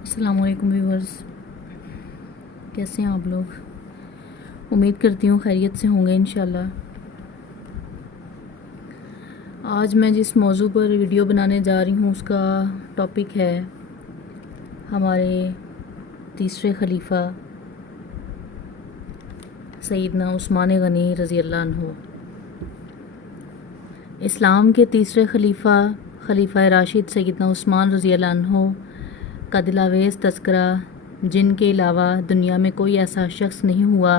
السلام علیکم ویورز، کیسے ہیں آپ لوگ؟ امید کرتی ہوں خیریت سے ہوں گے انشاءاللہ۔ آج میں جس موضوع پر ویڈیو بنانے جا رہی ہوں اس کا ٹاپک ہے ہمارے تیسرے خلیفہ سیدنا عثمان غنی رضی اللہ عنہ۔ اسلام کے تیسرے خلیفہ راشد سیدنا عثمان رضی اللہ عنہ کا دلاویز تذکرہ، جن کے علاوہ دنیا میں کوئی ایسا شخص نہیں ہوا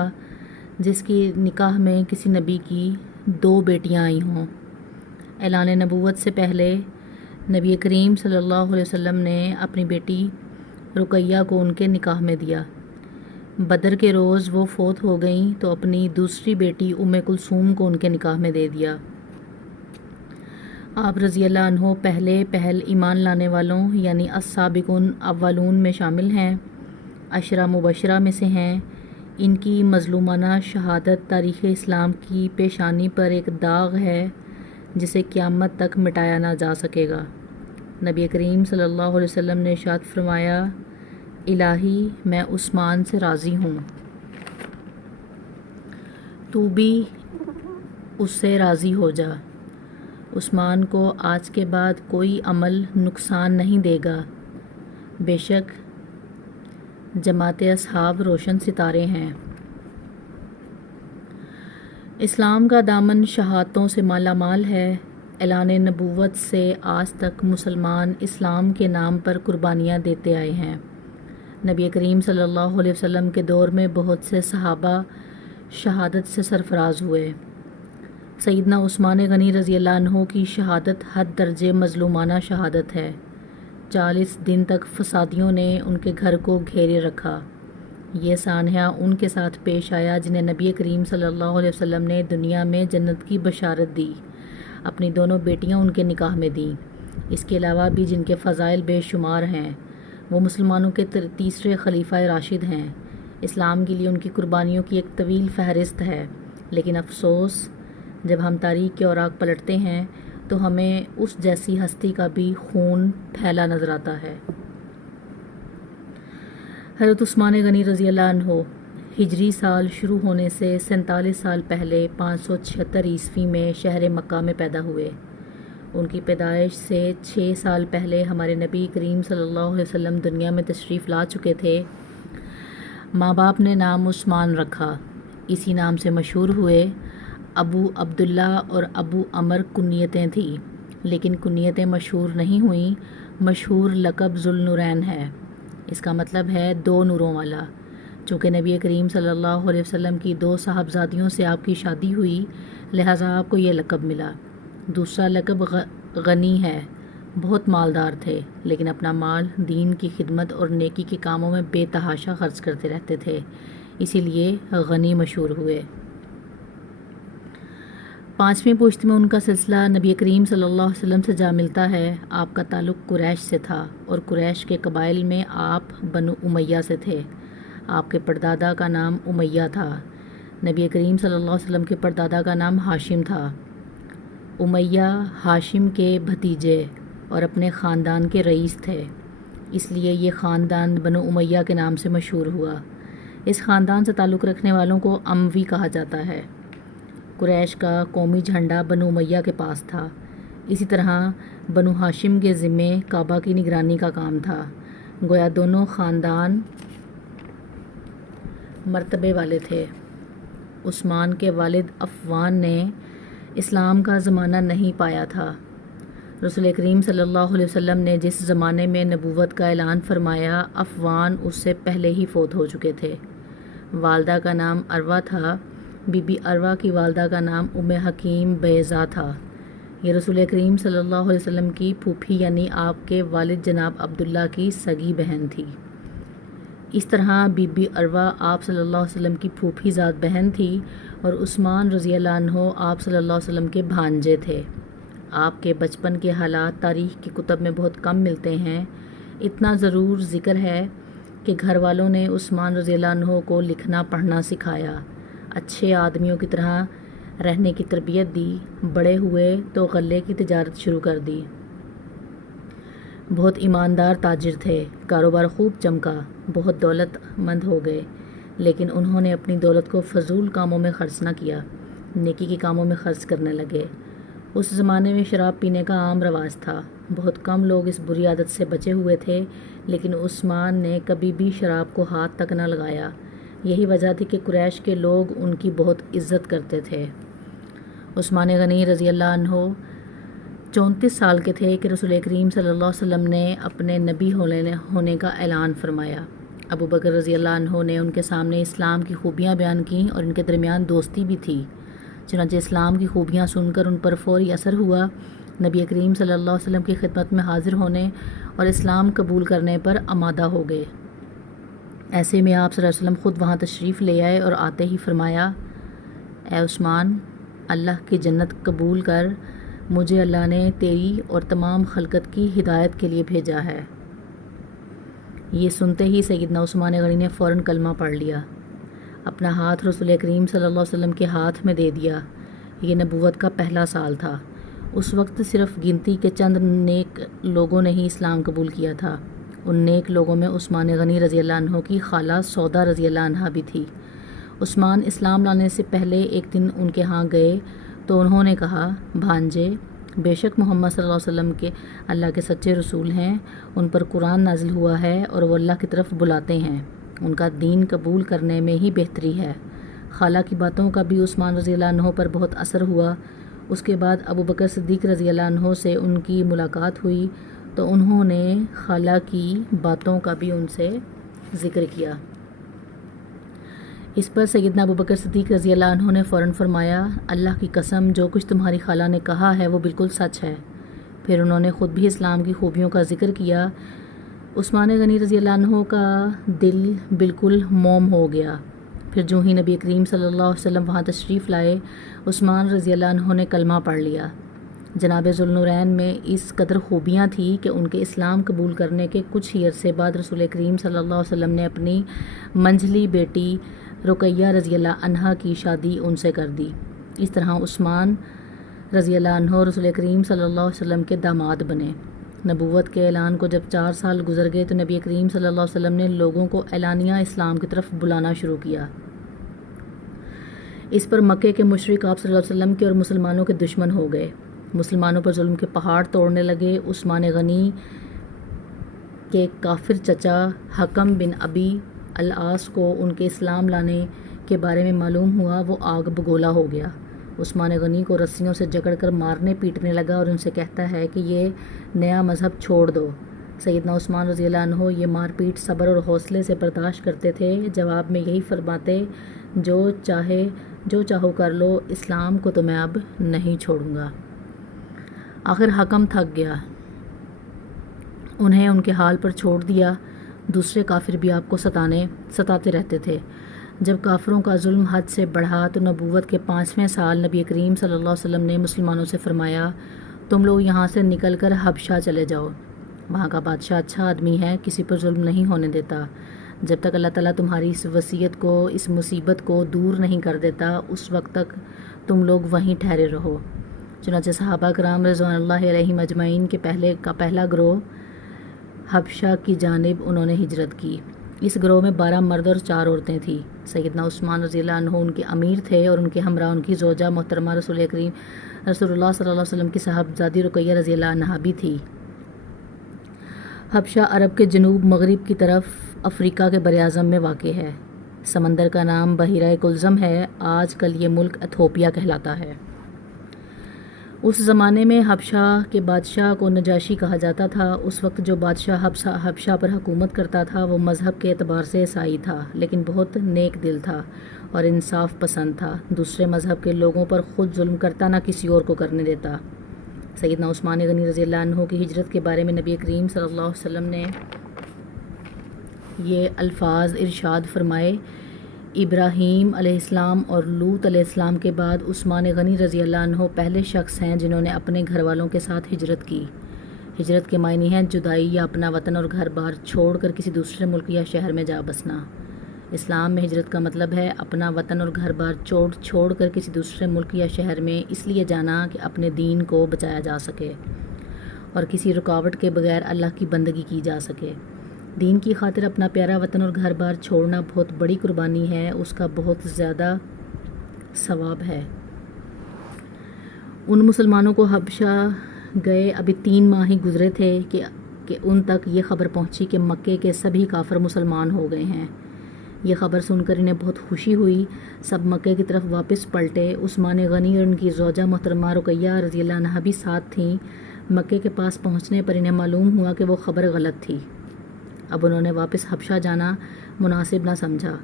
جس کی نکاح میں کسی نبی کی 2 بیٹیاں آئی ہوں۔ اعلان نبوت سے پہلے نبی کریم صلی اللہ علیہ وسلم نے اپنی بیٹی رقیہ کو ان کے نکاح میں دیا۔ بدر کے روز وہ فوت ہو گئیں تو اپنی دوسری بیٹی کلثوم کو ان کے نکاح میں دے دیا۔ آپ رضی اللہ عنہ پہل ایمان لانے والوں یعنی السابقون اولون میں شامل ہیں، عشرہ مبشرہ میں سے ہیں۔ ان کی مظلومانہ شہادت تاریخ اسلام کی پیشانی پر ایک داغ ہے جسے قیامت تک مٹایا نہ جا سکے گا۔ نبی کریم صلی اللہ علیہ وسلم نے ارشاد فرمایا، الہی میں عثمان سے راضی ہوں، تو بھی اس سے راضی ہو جا۔ عثمان کو آج کے بعد کوئی عمل نقصان نہیں دے گا، بے شک جماعت اصحاب روشن ستارے ہیں۔ اسلام کا دامن شہادتوں سے مالا مال ہے۔ اعلان نبوت سے آج تک مسلمان اسلام کے نام پر قربانیاں دیتے آئے ہیں۔ نبی کریم صلی اللہ علیہ وسلم کے دور میں بہت سے صحابہ شہادت سے سرفراز ہوئے۔ سیدنا عثمان غنی رضی اللہ عنہ کی شہادت حد درجے مظلومانہ شہادت ہے۔ 40 دن تک فسادیوں نے ان کے گھر کو گھیرے رکھا۔ یہ سانحہ ان کے ساتھ پیش آیا جنہیں نبی کریم صلی اللہ علیہ وسلم نے دنیا میں جنت کی بشارت دی۔ اپنی دونوں بیٹیاں ان کے نکاح میں دیں۔ اس کے علاوہ بھی جن کے فضائل بے شمار ہیں، وہ مسلمانوں کے تیسرے خلیفہ راشد ہیں۔ اسلام کے لیے ان کی قربانیوں کی ایک طویل فہرست ہے، لیکن افسوس جب ہم تاریخ کے اوراق پلٹتے ہیں تو ہمیں اس جیسی ہستی کا بھی خون پھیلا نظر آتا ہے۔ حضرت عثمان غنی رضی اللہ عنہ ہجری سال شروع ہونے سے 47 سال پہلے 576 عیسوی میں شہر مکہ میں پیدا ہوئے۔ ان کی پیدائش سے 6 سال پہلے ہمارے نبی کریم صلی اللہ علیہ وسلم دنیا میں تشریف لا چکے تھے۔ ماں باپ نے نام عثمان رکھا، اسی نام سے مشہور ہوئے۔ ابو عبداللہ اور ابو عمر کنیتیں تھیں، لیکن کنیتیں مشہور نہیں ہوئیں۔ مشہور لقب ذوالنورین ہے، اس کا مطلب ہے 2 نوروں والا۔ چونکہ نبی کریم صلی اللہ علیہ وسلم کی 2 صاحبزادیوں سے آپ کی شادی ہوئی، لہٰذا آپ کو یہ لقب ملا۔ دوسرا لقب غنی ہے، بہت مالدار تھے، لیکن اپنا مال دین کی خدمت اور نیکی کے کاموں میں بے تحاشا خرچ کرتے رہتے تھے، اسی لیے غنی مشہور ہوئے۔ 5ویں پشت میں ان کا سلسلہ نبی کریم صلی اللہ علیہ وسلم سے جا ملتا ہے۔ آپ کا تعلق قریش سے تھا اور قریش کے قبائل میں آپ بنو امیہ سے تھے۔ آپ کے پردادا کا نام امیہ تھا۔ نبی کریم صلی اللہ علیہ وسلم کے پردادا کا نام ہاشم تھا۔ امیہ ہاشم کے بھتیجے اور اپنے خاندان کے رئیس تھے، اس لیے یہ خاندان بنو امیہ کے نام سے مشہور ہوا۔ اس خاندان سے تعلق رکھنے والوں کو اموی کہا جاتا ہے۔ قریش کا قومی جھنڈا بنو امیہ کے پاس تھا۔ اسی طرح بنو ہاشم کے ذمے کعبہ کی نگرانی کا کام تھا۔ گویا دونوں خاندان مرتبے والے تھے۔ عثمان کے والد عفان نے اسلام کا زمانہ نہیں پایا تھا۔ رسول کریم صلی اللہ علیہ وسلم نے جس زمانے میں نبوت کا اعلان فرمایا، عفان اس سے پہلے ہی فوت ہو چکے تھے۔ والدہ کا نام عروہ تھا۔ بی بی عروہ کی والدہ کا نام ام حکیم بیضا تھا۔ یہ رسول کریم صلی اللہ علیہ وسلم کی پھوپھی یعنی آپ کے والد جناب عبداللہ کی سگی بہن تھی۔ اس طرح بی بی عروہ آپ صلی اللہ علیہ وسلم کی پھوپھی ذات بہن تھی اور عثمان رضی اللہ عنہ آپ صلی اللہ علیہ وسلم کے بھانجے تھے۔ آپ کے بچپن کے حالات تاریخ کی کتب میں بہت کم ملتے ہیں۔ اتنا ضرور ذکر ہے کہ گھر والوں نے عثمان رضی اللہ عنہ کو لکھنا پڑھنا سکھایا، اچھے آدمیوں کی طرح رہنے کی تربیت دی۔ بڑے ہوئے تو غلے کی تجارت شروع کر دی۔ بہت ایماندار تاجر تھے، کاروبار خوب چمکا، بہت دولت مند ہو گئے، لیکن انہوں نے اپنی دولت کو فضول کاموں میں خرچ نہ کیا، نیکی کے کاموں میں خرچ کرنے لگے۔ اس زمانے میں شراب پینے کا عام رواج تھا، بہت کم لوگ اس بری عادت سے بچے ہوئے تھے، لیکن عثمان نے کبھی بھی شراب کو ہاتھ تک نہ لگایا۔ یہی وجہ تھی کہ قریش کے لوگ ان کی بہت عزت کرتے تھے۔ عثمان غنی رضی اللہ عنہ 34 سال کے تھے کہ رسول کریم صلی اللہ علیہ وسلم نے اپنے نبی ہونے کا اعلان فرمایا۔ ابو بکر رضی اللہ عنہ نے ان کے سامنے اسلام کی خوبیاں بیان کیں اور ان کے درمیان دوستی بھی تھی۔ چنانچہ اسلام کی خوبیاں سن کر ان پر فوری اثر ہوا، نبی کریم صلی اللہ علیہ وسلم کی خدمت میں حاضر ہونے اور اسلام قبول کرنے پر آمادہ ہو گئے۔ ایسے میں آپ صلی اللہ علیہ وسلم خود وہاں تشریف لے آئے اور آتے ہی فرمایا، اے عثمان، اللہ کی جنت قبول کر، مجھے اللہ نے تیری اور تمام خلقت کی ہدایت کے لیے بھیجا ہے۔ یہ سنتے ہی سیدنا عثمان غنی نے فوراً کلمہ پڑھ لیا، اپنا ہاتھ رسول کریم صلی اللہ علیہ وسلم کے ہاتھ میں دے دیا۔ یہ نبوت کا پہلا سال تھا۔ اس وقت صرف گنتی کے چند نیک لوگوں نے ہی اسلام قبول کیا تھا۔ ان نیک لوگوں میں عثمان غنی رضی اللہ عنہ کی خالہ سودا رضی اللہ عنہ بھی تھی۔ عثمان اسلام لانے سے پہلے ایک دن ان کے ہاں گئے تو انہوں نے کہا، بھانجے، بے شک محمد صلی اللہ علیہ وسلم کے اللہ کے سچے رسول ہیں، ان پر قرآن نازل ہوا ہے اور وہ اللہ کی طرف بلاتے ہیں، ان کا دین قبول کرنے میں ہی بہتری ہے۔ خالہ کی باتوں کا بھی عثمان رضی اللہ عنہ پر بہت اثر ہوا۔ اس کے بعد ابو بکر صدیق رضی اللہ عنہ سے ان کی ملاقات ہوئی تو انہوں نے خالہ کی باتوں کا بھی ان سے ذکر کیا۔ اس پر سیدنا ابو بکر صدیق رضی اللہ عنہ نے فوراً فرمایا، اللہ کی قسم، جو کچھ تمہاری خالہ نے کہا ہے وہ بالکل سچ ہے۔ پھر انہوں نے خود بھی اسلام کی خوبیوں کا ذکر کیا۔ عثمان غنی رضی اللہ عنہ کا دل بالکل موم ہو گیا۔ پھر جو ہی نبی کریم صلی اللہ علیہ وسلم وہاں تشریف لائے، عثمان رضی اللہ عنہ نے کلمہ پڑھ لیا۔ جناب ذوالنورین میں اس قدر خوبیاں تھیں کہ ان کے اسلام قبول کرنے کے کچھ ہی عرصے بعد رسول کریم صلی اللہ علیہ وسلم نے اپنی منجلی بیٹی رقیہ رضی اللہ عنہا کی شادی ان سے کر دی۔ اس طرح عثمان رضی اللہ عنہ رسول کریم صلی اللہ علیہ وسلم کے داماد بنے۔ نبوت کے اعلان کو جب 4 سال گزر گئے تو نبی کریم صلی اللہ علیہ وسلم نے لوگوں کو اعلانیہ اسلام کی طرف بلانا شروع کیا۔ اس پر مکے کے مشرک آپ صلی اللہ علیہ وسلم کے اور مسلمانوں کے دشمن ہو گئے، مسلمانوں پر ظلم کے پہاڑ توڑنے لگے۔ عثمان غنی کے کافر چچا حکم بن ابی العاص کو ان کے اسلام لانے کے بارے میں معلوم ہوا، وہ آگ بگولا ہو گیا۔ عثمان غنی کو رسیوں سے جکڑ کر مارنے پیٹنے لگا اور ان سے کہتا ہے کہ یہ نیا مذہب چھوڑ دو۔ سیدنا عثمان رضی اللہ عنہ یہ مار پیٹ صبر اور حوصلے سے برداشت کرتے تھے، جواب میں یہی فرماتے، جو چاہو کر لو، اسلام کو تو میں اب نہیں چھوڑوں گا۔ آخر حکم تھک گیا، انہیں ان کے حال پر چھوڑ دیا۔ دوسرے کافر بھی آپ کو ستاتے رہتے تھے۔ جب کافروں کا ظلم حد سے بڑھا تو نبوت کے 5ویں سال نبی کریم صلی اللہ علیہ وسلم نے مسلمانوں سے فرمایا، تم لوگ یہاں سے نکل کر حبشہ چلے جاؤ، وہاں کا بادشاہ اچھا آدمی ہے، کسی پر ظلم نہیں ہونے دیتا۔ جب تک اللہ تعالیٰ تمہاری اس وصیت کو، اس مصیبت کو دور نہیں کر دیتا، اس وقت تک تم لوگ وہیں ٹھہرے رہو۔ چنانچہ صحابہ کرام رضوان اللہ علیہم اجمعین کے پہلا گروہ حبشہ کی جانب انہوں نے ہجرت کی۔ اس گروہ میں 12 مرد اور 4 عورتیں تھیں۔ سیدنا عثمان رضی اللہ عنہ ان کے امیر تھے اور ان کے ہمراہ ان کی زوجہ محترمہ رسول اللہ صلی اللہ علیہ وسلم کی صاحبزادی رقیہ رضی اللہ عنہا بھی تھی۔ حبشہ عرب کے جنوب مغرب کی طرف افریقہ کے براعظم میں واقع ہے۔ سمندر کا نام بحیرہ کلزم ہے، آج کل یہ ملک ایتھوپیا کہلاتا ہے۔ اس زمانے میں حبشہ کے بادشاہ کو نجاشی کہا جاتا تھا۔ اس وقت جو بادشاہ حبشہ پر حکومت کرتا تھا وہ مذہب کے اعتبار سے عیسائی تھا، لیکن بہت نیک دل تھا اور انصاف پسند تھا، دوسرے مذہب کے لوگوں پر خود ظلم کرتا، نہ کسی اور کو کرنے دیتا۔ سیدنا عثمان غنی رضی اللہ عنہ کی ہجرت کے بارے میں نبی کریم صلی اللہ علیہ وسلم نے یہ الفاظ ارشاد فرمائے، ابراہیم علیہ السلام اور لوط علیہ السلام کے بعد عثمان غنی رضی اللہ عنہ پہلے شخص ہیں جنہوں نے اپنے گھر والوں کے ساتھ ہجرت کی۔ ہجرت کے معنی ہیں جدائی یا اپنا وطن اور گھر بار چھوڑ کر کسی دوسرے ملک یا شہر میں جا بسنا۔ اسلام میں ہجرت کا مطلب ہے اپنا وطن اور گھر بار چھوڑ کر کسی دوسرے ملک یا شہر میں اس لیے جانا کہ اپنے دین کو بچایا جا سکے۔ اور کسی رکاوٹ کے بغیر اللہ کی بندگی کی جا سکے۔ دین کی خاطر اپنا پیارا وطن اور گھر بار چھوڑنا بہت بڑی قربانی ہے، اس کا بہت زیادہ ثواب ہے۔ ان مسلمانوں کو حبشہ گئے ابھی 3 ماہ ہی گزرے تھے کہ ان تک یہ خبر پہنچی کہ مکے کے سبھی کافر مسلمان ہو گئے ہیں۔ یہ خبر سن کر انہیں بہت خوشی ہوئی۔ سب مکے کی طرف واپس پلٹے۔ عثمان غنی اور ان کی زوجہ محترمہ رقیہ رضی اللہ عنہا بھی ساتھ تھیں۔ مکے کے پاس پہنچنے پر انہیں معلوم ہوا کہ وہ خبر غلط تھی۔ اب انہوں نے واپس حبشہ جانا مناسب نہ سمجھا۔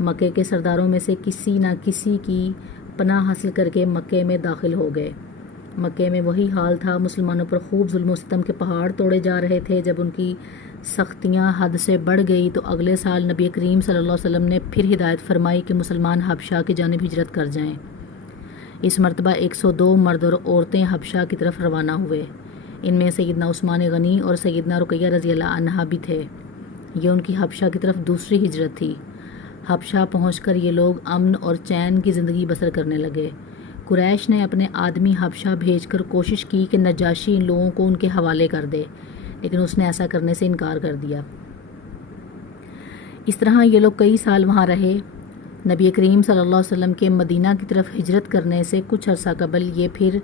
مکے کے سرداروں میں سے کسی نہ کسی کی پناہ حاصل کر کے مکے میں داخل ہو گئے۔ مکے میں وہی حال تھا، مسلمانوں پر خوب ظلم و ستم کے پہاڑ توڑے جا رہے تھے۔ جب ان کی سختیاں حد سے بڑھ گئی تو اگلے سال نبی کریم صلی اللہ علیہ وسلم نے پھر ہدایت فرمائی کہ مسلمان حبشہ کی جانب ہجرت کر جائیں۔ اس مرتبہ 102 مرد اور عورتیں حبشہ کی طرف روانہ ہوئے۔ ان میں سیدنا عثمان غنی اور سیدنا رقیہ رضی اللہ عنہا بھی تھے۔ یہ ان کی حبشہ کی طرف دوسری ہجرت تھی۔ حبشہ پہنچ کر یہ لوگ امن اور چین کی زندگی بسر کرنے لگے۔ قریش نے اپنے آدمی حبشہ بھیج کر کوشش کی کہ نجاشی ان لوگوں کو ان کے حوالے کر دے، لیکن اس نے ایسا کرنے سے انکار کر دیا۔ اس طرح یہ لوگ کئی سال وہاں رہے۔ نبی کریم صلی اللہ علیہ وسلم کے مدینہ کی طرف ہجرت کرنے سے کچھ عرصہ قبل یہ پھر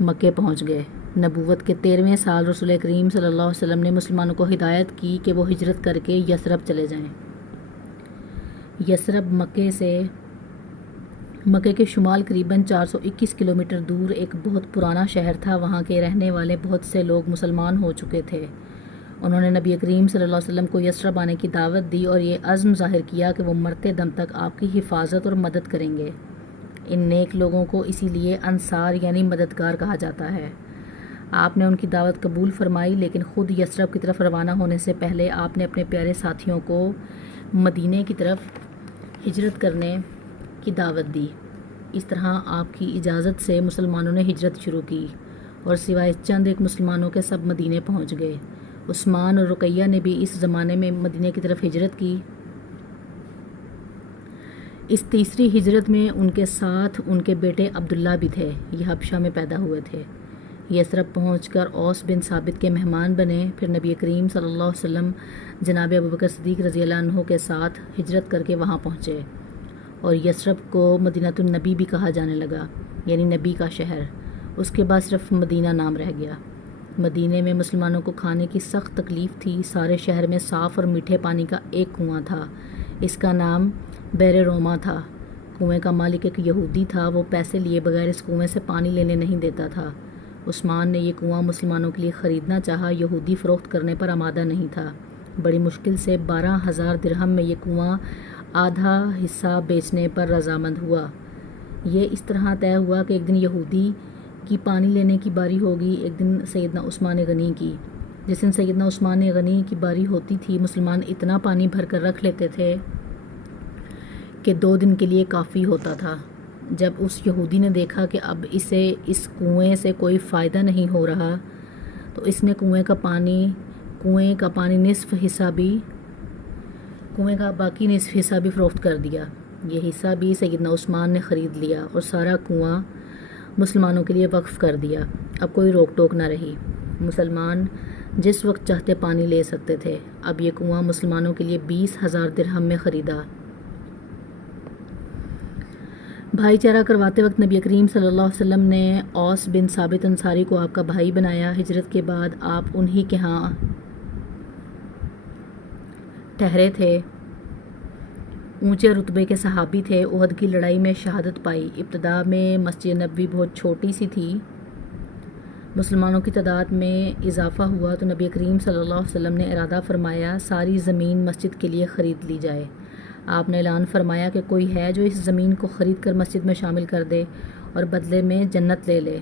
مکے پہنچ گئے۔ نبوت کے 13ویں سال رسول کریم صلی اللہ علیہ وسلم نے مسلمانوں کو ہدایت کی کہ وہ ہجرت کر کے یثرب چلے جائیں۔ یثرب مکے کے شمال قریباً 421 کلومیٹر دور ایک بہت پرانا شہر تھا۔ وہاں کے رہنے والے بہت سے لوگ مسلمان ہو چکے تھے۔ انہوں نے نبی کریم صلی اللہ علیہ وسلم کو یثرب آنے کی دعوت دی اور یہ عزم ظاہر کیا کہ وہ مرتے دم تک آپ کی حفاظت اور مدد کریں گے۔ ان نیک لوگوں کو اسی لیے انصار یعنی مددگار کہا جاتا ہے۔ آپ نے ان کی دعوت قبول فرمائی، لیکن خود یثرب کی طرف روانہ ہونے سے پہلے آپ نے اپنے پیارے ساتھیوں کو مدینے کی طرف ہجرت کرنے کی دعوت دی۔ اس طرح آپ کی اجازت سے مسلمانوں نے ہجرت شروع کی اور سوائے چند ایک مسلمانوں کے سب مدینے پہنچ گئے۔ عثمان اور رقیہ نے بھی اس زمانے میں مدینے کی طرف ہجرت کی۔ اس تیسری ہجرت میں ان کے ساتھ ان کے بیٹے عبداللہ بھی تھے۔ یہ حبشہ میں پیدا ہوئے تھے۔ یثرب پہنچ کر اوس بن ثابت کے مہمان بنے۔ پھر نبی کریم صلی اللہ علیہ وسلم جناب ابوبکر صدیق رضی اللہ عنہ کے ساتھ ہجرت کر کے وہاں پہنچے، اور یثرب کو مدینۃ النبی بھی کہا جانے لگا، یعنی نبی کا شہر۔ اس کے بعد صرف مدینہ نام رہ گیا۔ مدینے میں مسلمانوں کو کھانے کی سخت تکلیف تھی۔ سارے شہر میں صاف اور میٹھے پانی کا ایک کنواں تھا، اس کا نام بئر روما تھا۔ کنویں کا مالک ایک یہودی تھا، وہ پیسے لیے بغیر اس کنویں سے پانی لینے نہیں دیتا تھا۔ عثمان نے یہ کنواں مسلمانوں کے لیے خریدنا چاہا، یہودی فروخت کرنے پر آمادہ نہیں تھا۔ بڑی مشکل سے 12,000 درہم میں یہ کنواں آدھا حصہ بیچنے پر رضامند ہوا۔ یہ اس طرح طے ہوا کہ ایک دن یہودی کی پانی لینے کی باری ہوگی، ایک دن سیدنا عثمان غنی کی۔ جس دن سیدنا عثمان غنی کی باری ہوتی تھی، مسلمان اتنا پانی بھر کر رکھ لیتے تھے کہ 2 دن کے لیے کافی ہوتا تھا۔ جب اس یہودی نے دیکھا کہ اب اسے اس کنویں سے کوئی فائدہ نہیں ہو رہا، تو اس نے کنویں کا باقی نصف حصہ بھی فروخت کر دیا۔ یہ حصہ بھی سیدنا عثمان نے خرید لیا اور سارا کنواں مسلمانوں کے لیے وقف کر دیا۔ اب کوئی روک ٹوک نہ رہی، مسلمان جس وقت چاہتے پانی لے سکتے تھے۔ اب یہ کنواں مسلمانوں کے لیے 20,000 درہم میں خریدا۔ بھائی چارہ کرواتے وقت نبی کریم صلی اللہ علیہ وسلم نے اوس بن ثابت انصاری کو آپ کا بھائی بنایا۔ ہجرت کے بعد آپ انہی کے ہاں ٹھہرے تھے۔ اونچے رتبے کے صحابی تھے، احد کی لڑائی میں شہادت پائی۔ ابتدا میں مسجد نبوی بہت چھوٹی سی تھی۔ مسلمانوں کی تعداد میں اضافہ ہوا تو نبی کریم صلی اللہ علیہ وسلم نے ارادہ فرمایا ساری زمین مسجد کے لیے خرید لی جائے۔ آپ نے اعلان فرمایا کہ کوئی ہے جو اس زمین کو خرید کر مسجد میں شامل کر دے اور بدلے میں جنت لے لے۔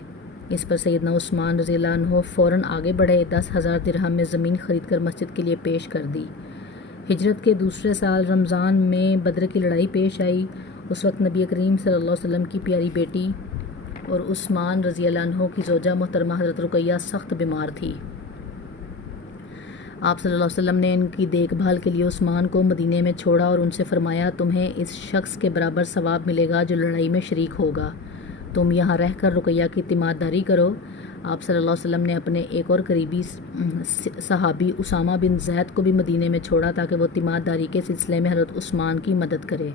اس پر سیدنا عثمان رضی اللہ عنہ فوراً آگے بڑھے، 10,000 درہم میں زمین خرید کر مسجد کے لیے پیش کر دی۔ ہجرت کے دوسرے سال رمضان میں بدر کی لڑائی پیش آئی۔ اس وقت نبی کریم صلی اللہ علیہ وسلم کی پیاری بیٹی اور عثمان رضی اللہ عنہ کی زوجہ محترمہ حضرت رقیہ سخت بیمار تھی۔ آپ صلی اللہ علیہ وسلم نے ان کی دیکھ بھال کے لیے عثمان کو مدینے میں چھوڑا اور ان سے فرمایا تمہیں اس شخص کے برابر ثواب ملے گا جو لڑائی میں شریک ہوگا۔ تم یہاں رہ کر رقیہ کی تیمارداری کرو۔ آپ صلی اللہ علیہ وسلم نے اپنے ایک اور قریبی صحابی اسامہ بن زید کو بھی مدینے میں چھوڑا تاکہ وہ تیمارداری کے سلسلے میں حضرت عثمان کی مدد کرے۔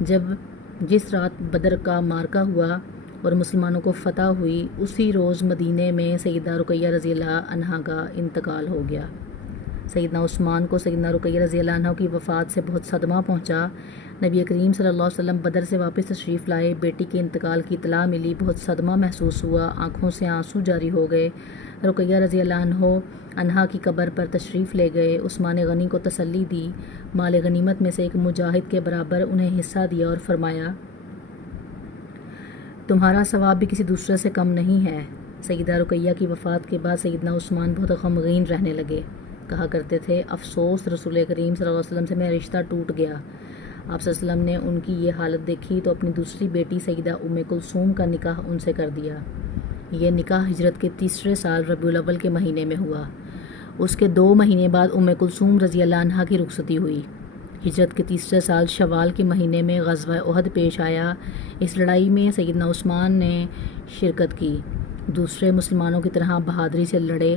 جس رات بدر کا معرکہ ہوا اور مسلمانوں کو فتح ہوئی، اسی روز مدینے میں سیدہ رقیہ رضی اللہ عنہا کا انتقال ہو گیا۔ سیدنا عثمان کو سیدنا رقیہ رضی اللہ عنہ کی وفات سے بہت صدمہ پہنچا۔ نبی کریم صلی اللہ علیہ وسلم بدر سے واپس تشریف لائے، بیٹی کے انتقال کی اطلاع ملی، بہت صدمہ محسوس ہوا، آنکھوں سے آنسو جاری ہو گئے۔ رقیہ رضی اللہ عنہا کی قبر پر تشریف لے گئے، عثمان غنی کو تسلی دی، مال غنیمت میں سے ایک مجاہد کے برابر انہیں حصہ دیا اور فرمایا تمہارا ثواب بھی کسی دوسرے سے کم نہیں ہے۔ سیدہ رقیہ کی وفات کے بعد سیدنا عثمان بہت غمگین رہنے لگے، کہا کرتے تھے افسوس رسول کریم صلی اللہ علیہ وسلم سے میرا رشتہ ٹوٹ گیا۔ آپ صلی اللہ علیہ وسلم نے ان کی یہ حالت دیکھی تو اپنی دوسری بیٹی سیدہ ام کلثوم کا نکاح ان سے کر دیا۔ یہ نکاح ہجرت کے تیسرے سال ربیع الاول کے مہینے میں ہوا۔ اس کے 2 مہینے بعد ام کلثوم رضی اللہ عنہا کی رخصتی ہوئی۔ ہجرت کے تیسرے سال شوال کے مہینے میں غزوہ احد پیش آیا۔ اس لڑائی میں سیدنا عثمان نے شرکت کی، دوسرے مسلمانوں کی طرح بہادری سے لڑے۔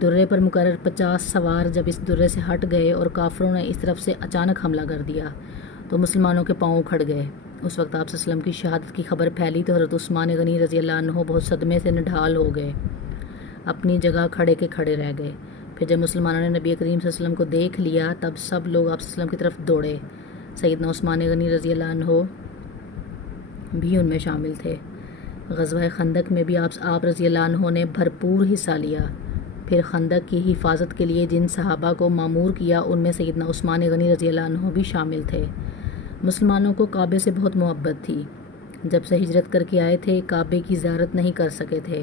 درے پر مقرر 50 سوار جب اس درے سے ہٹ گئے اور کافروں نے اس طرف سے اچانک حملہ کر دیا تو مسلمانوں کے پاؤں اکھڑ گئے۔ اس وقت آپ صلی اللہ علیہ وسلم کی شہادت کی خبر پھیلی تو حضرت عثمان غنی رضی اللہ عنہ بہت صدمے سے نڈھال ہو گئے، اپنی جگہ کھڑے کے کھڑے رہ گئے۔ پھر جب مسلمانوں نے نبی کریم صلی اللہ علیہ وسلم کو دیکھ لیا تب سب لوگ آپ صلی اللہ علیہ وسلم کی طرف دوڑے۔ سیدنا عثمان غنی رضی اللہ عنہ بھی ان میں شامل تھے۔ غزوہ خندق میں بھی آپ رضی اللہ عنہ نے بھرپور حصہ لیا۔ پھر خندق کی حفاظت کے لیے جن صحابہ کو مامور کیا ان میں سیدنا عثمان غنی رضی اللہ عنہ بھی شامل تھے۔ مسلمانوں کو کعبے سے بہت محبت تھی۔ جب سے ہجرت کر کے آئے تھے کعبے کی زیارت نہیں کر سکے تھے۔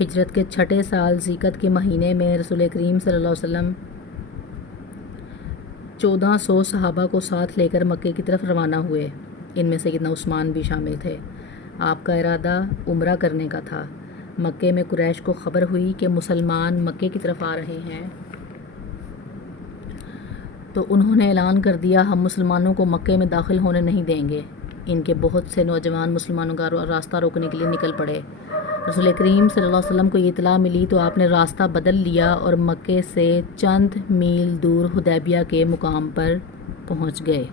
ہجرت کے 6 سال ذیقعد کے مہینے میں رسول کریم صلی اللہ علیہ وسلم 1400 صحابہ کو ساتھ لے کر مکے کی طرف روانہ ہوئے، ان میں سیدنا عثمان بھی شامل تھے۔ آپ کا ارادہ عمرہ کرنے کا تھا۔ مکے میں قریش کو خبر ہوئی کہ مسلمان مکے کی طرف آ رہے ہیں تو انہوں نے اعلان کر دیا ہم مسلمانوں کو مکے میں داخل ہونے نہیں دیں گے۔ ان کے بہت سے نوجوان مسلمانوں کا راستہ روکنے کے لیے نکل پڑے۔ رسول کریم صلی اللہ علیہ وسلم کو یہ اطلاع ملی تو آپ نے راستہ بدل لیا اور مکے سے چند میل دور حدیبیہ کے مقام پر پہنچ گئے۔